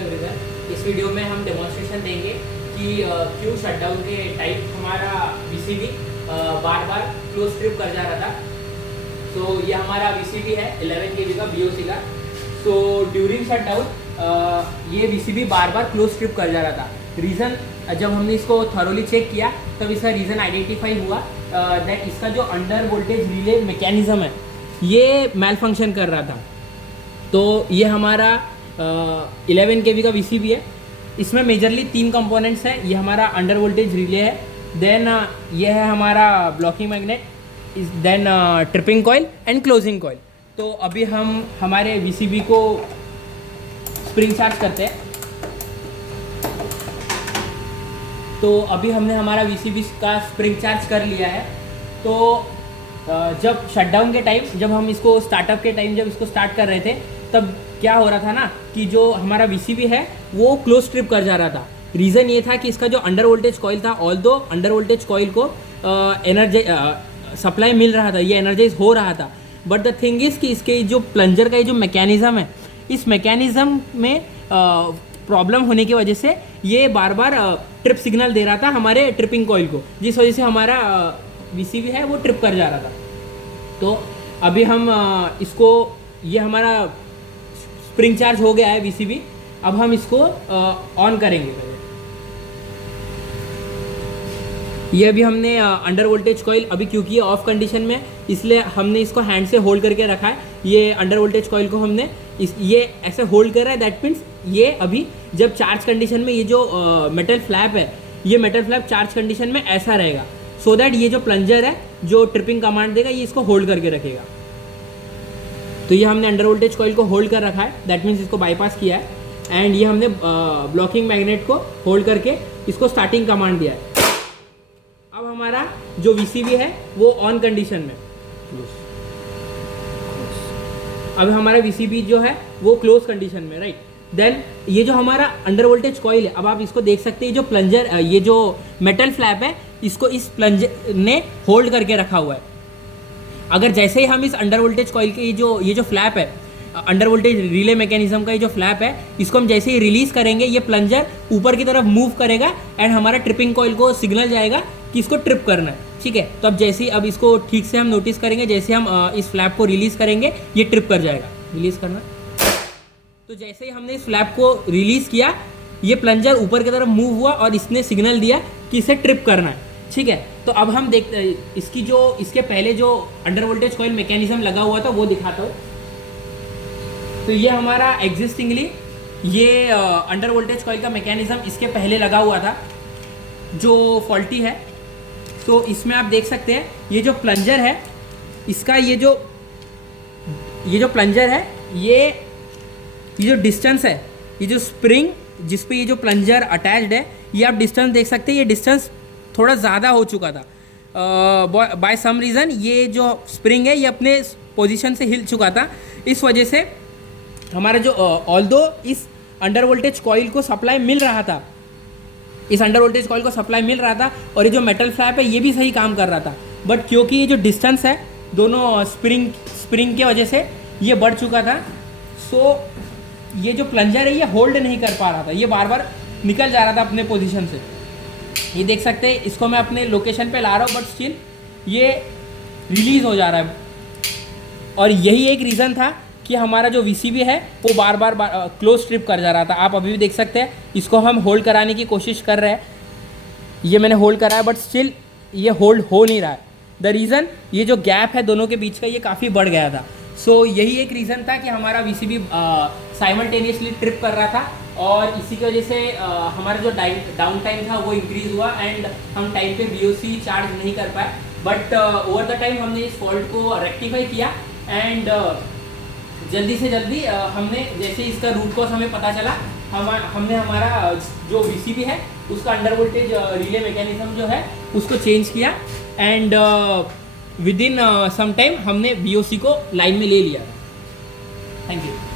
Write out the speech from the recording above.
Everyone. इस video में हम डेमोन्स्ट्रेशन देंगे कि क्यों शटडाउन के टाइम हमारा वीसीबी बार बार क्लोज ट्रिप कर जा रहा था। तो ये हमारा वीसीबी है 11 kV का बीओसी का। सो ड्यूरिंग शटडाउन ये वीसीबी बार बार क्लोज ट्रिप कर जा रहा था। रीज़न जब हमने इसको थरोली चेक किया तब इसका रीज़न आइडेंटिफाई हुआ दैट इसका जो अंडर वोल्टेज रिले मैकेनिज्म है ये मैल फंक्शन कर रहा था। तो ये हमारा 11 kV का वीसीबी है। इसमें मेजरली 3 कंपोनेंट्स हैं। ये हमारा अंडर वोल्टेज रिले है, देन ये है हमारा blocking magnet, then tripping coil and closing coil. तो अभी हम हमारे वीसीबी को स्प्रिंग चार्ज करते हैं। तो अभी हमने हमारा वीसीबी का स्प्रिंग चार्ज कर लिया है। तो जब शटडाउन के टाइम, जब हम इसको स्टार्टअप के टाइम जब इसको स्टार्ट कर रहे थे तब क्या हो रहा था ना कि जो हमारा वीसीबी है वो क्लोज ट्रिप कर जा रहा था। रीज़न ये था कि इसका जो अंडर वोल्टेज कॉइल था, ऑल्दो अंडर वोल्टेज कॉइल को एनर्जी सप्लाई मिल रहा था, ये एनर्जाइज हो रहा था, बट द थिंग इज़ कि इसके जो प्लंजर का जो मैकेनिज़्म है, इस मैकेनिज़्म में प्रॉब्लम होने की वजह से ये बार बार ट्रिप सिग्नल दे रहा था हमारे ट्रिपिंग कॉइल को, जिस वजह से हमारा वीसीबी है वो ट्रिप कर जा रहा था। तो अभी हम इसको, ये हमारा स्प्रिंग चार्ज हो गया है वीसीबी। अब हम इसको ऑन करेंगे पहले। ये अभी हमने अंडर वोल्टेज कॉइल, अभी क्योंकि ये ऑफ कंडीशन में इसलिए हमने इसको हैंड से होल्ड करके रखा है। ये अंडर वोल्टेज कॉइल को हमने ये ऐसे होल्ड कर रहा है। दैट मीन्स ये अभी जब चार्ज कंडीशन में ये जो मेटल फ्लैप है, ये मेटल फ्लैप चार्ज कंडीशन में ऐसा रहेगा, सो दैट ये जो प्लंजर है जो ट्रिपिंग कमांड देगा ये इसको होल्ड करके रखेगा। तो ये हमने अंडर वोल्टेज कॉइल को होल्ड कर रखा है, दैट मीन्स इसको बाईपास किया है। एंड ये हमने ब्लॉकिंग मैग्नेट को होल्ड करके इसको स्टार्टिंग कमांड दिया है। अब हमारा जो वीसीबी है वो ऑन कंडीशन में, अब हमारा वीसीबी जो है वो क्लोज कंडीशन में, राइट। देन ये जो हमारा अंडर वोल्टेज कॉइल है, अब आप इसको देख सकते हैं, जो प्लंजर, ये जो मेटल फ्लैप है इसको इस प्लंजर ने होल्ड करके रखा हुआ है। अगर जैसे ही हम इस अंडर वोल्टेज कॉइल के ये जो फ्लैप है, अंडर वोल्टेज रिले मैकेनिज्म का ये जो फ्लैप है, इसको हम जैसे ही रिलीज करेंगे ये प्लंजर ऊपर की तरफ मूव करेगा एंड हमारा ट्रिपिंग कॉइल को सिग्नल जाएगा कि इसको ट्रिप करना है, ठीक है। तो अब जैसे ही, अब इसको ठीक से हम नोटिस करेंगे, जैसे हम इस फ्लैप को रिलीज करेंगे ये ट्रिप कर जाएगा। रिलीज करना, तो जैसे ही हमने इस फ्लैप को रिलीज किया ये प्लंजर ऊपर की तरफ मूव हुआ और इसने सिग्नल दिया कि इसे ट्रिप करना है, ठीक है। तो अब हम देखते हैं इसकी जो, इसके पहले जो अंडर वोल्टेज कॉइल मैकेनिज्म लगा हुआ था वो दिखाता हूँ। तो ये हमारा एग्जिस्टिंगली ये अंडर वोल्टेज कॉइल का मैकेनिज्म इसके पहले लगा हुआ था जो फॉल्टी है। तो इसमें आप देख सकते हैं ये जो प्लंजर है इसका, ये जो प्लंजर है, ये जो डिस्टेंस है, ये जो स्प्रिंग जिस पे ये जो प्लंजर अटैच्ड है, ये आप डिस्टेंस देख सकते हैं, ये डिस्टेंस थोड़ा ज़्यादा हो चुका था। बाय सम रीज़न ये जो स्प्रिंग है ये अपने पोजीशन से हिल चुका था। इस वजह से हमारा जो ऑल्दो इस अंडर वोल्टेज कॉइल को सप्लाई मिल रहा था, इस अंडर वोल्टेज कॉइल को सप्लाई मिल रहा था और ये जो मेटल फ्लैप है ये भी सही काम कर रहा था, बट क्योंकि ये जो डिस्टेंस है दोनों स्प्रिंग के वजह से ये बढ़ चुका था। सो ये जो प्लंजर है ये होल्ड नहीं कर पा रहा था, ये बार बार निकल जा रहा था अपने पोजीशन से। ये देख सकते हैं, इसको मैं अपने लोकेशन पे ला रहा हूँ बट स्टिल ये रिलीज़ हो जा रहा है। और यही एक रीज़न था कि हमारा जो वीसीबी है वो बार बार क्लोज ट्रिप कर जा रहा था। आप अभी भी देख सकते हैं, इसको हम होल्ड कराने की कोशिश कर रहे हैं, ये मैंने होल्ड करा है बट स्टिल ये होल्ड हो नहीं रहा है। द रीज़न, ये जो गैप है दोनों के बीच का ये काफ़ी बढ़ गया था। सो यही एक रीज़न था कि हमारा वीसीबी साइमल्टेनियसली ट्रिप कर रहा था और इसी की वजह से हमारा जो डाउन टाइम था वो इंक्रीज़ हुआ एंड हम टाइम पे बीओसी चार्ज नहीं कर पाए। बट ओवर द टाइम हमने इस फॉल्ट को रेक्टिफाई किया एंड जल्दी से जल्दी हमने, जैसे इसका रूट कॉज हमें पता चला, हमने हमारा जो वीसीबी है उसका अंडर वोल्टेज रिले मैकेनिज्म जो है उसको चेंज किया and within some time हमने बीओसी को लाइन में ले लिया। Thank you.